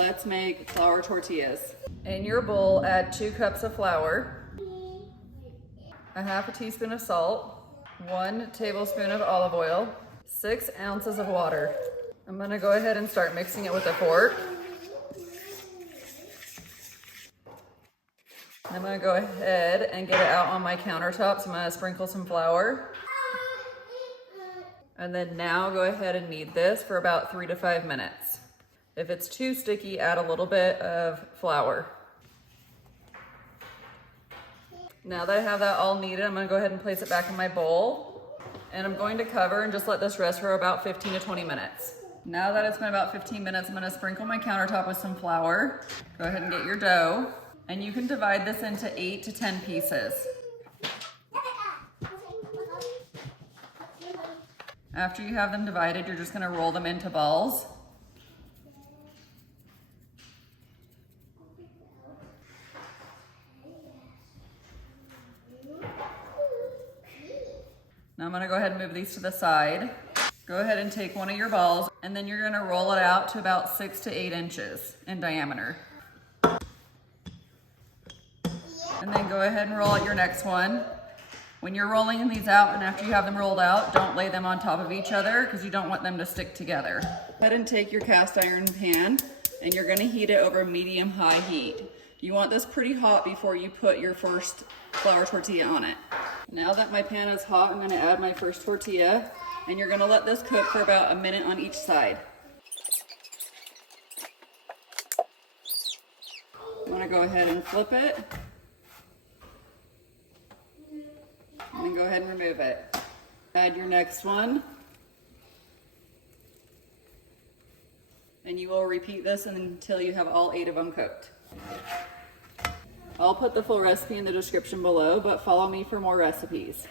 let's make flour tortillas. In your bowl, add 2 cups of flour, a half a teaspoon of salt, 1 tablespoon of olive oil, 6 ounces of water. I'm gonna go ahead and start mixing it with a fork. I'm gonna go ahead and get it out on my countertop, so I'm gonna sprinkle some flour. And then now go ahead and knead this for about 3 to 5 minutes. If it's too sticky, add a little bit of flour. Now that I have that all kneaded, I'm gonna go ahead and place it back in my bowl. And I'm going to cover and just let this rest for about 15 to 20 minutes. Now that it's been about 15 minutes, I'm gonna sprinkle my countertop with some flour. Go ahead and get your dough. And you can divide this into 8 to 10 pieces. After you have them divided, you're just gonna roll them into balls. Now I'm gonna go ahead and move these to the side. Go ahead and take one of your balls, and then you're gonna roll it out to about 6 to 8 inches in diameter. And then go ahead and roll out your next one. When you're rolling these out and after you have them rolled out, don't lay them on top of each other because you don't want them to stick together. Go ahead and take your cast iron pan and you're gonna heat it over medium-high heat. You want this pretty hot before you put your first flour tortilla on it. Now that my pan is hot, I'm gonna add my first tortilla and you're gonna let this cook for about a minute on each side. I'm gonna go ahead and flip it. And then go ahead and remove it. Add your next one. And you will repeat this until you have all 8 of them cooked. I'll put the full recipe in the description below, but follow me for more recipes.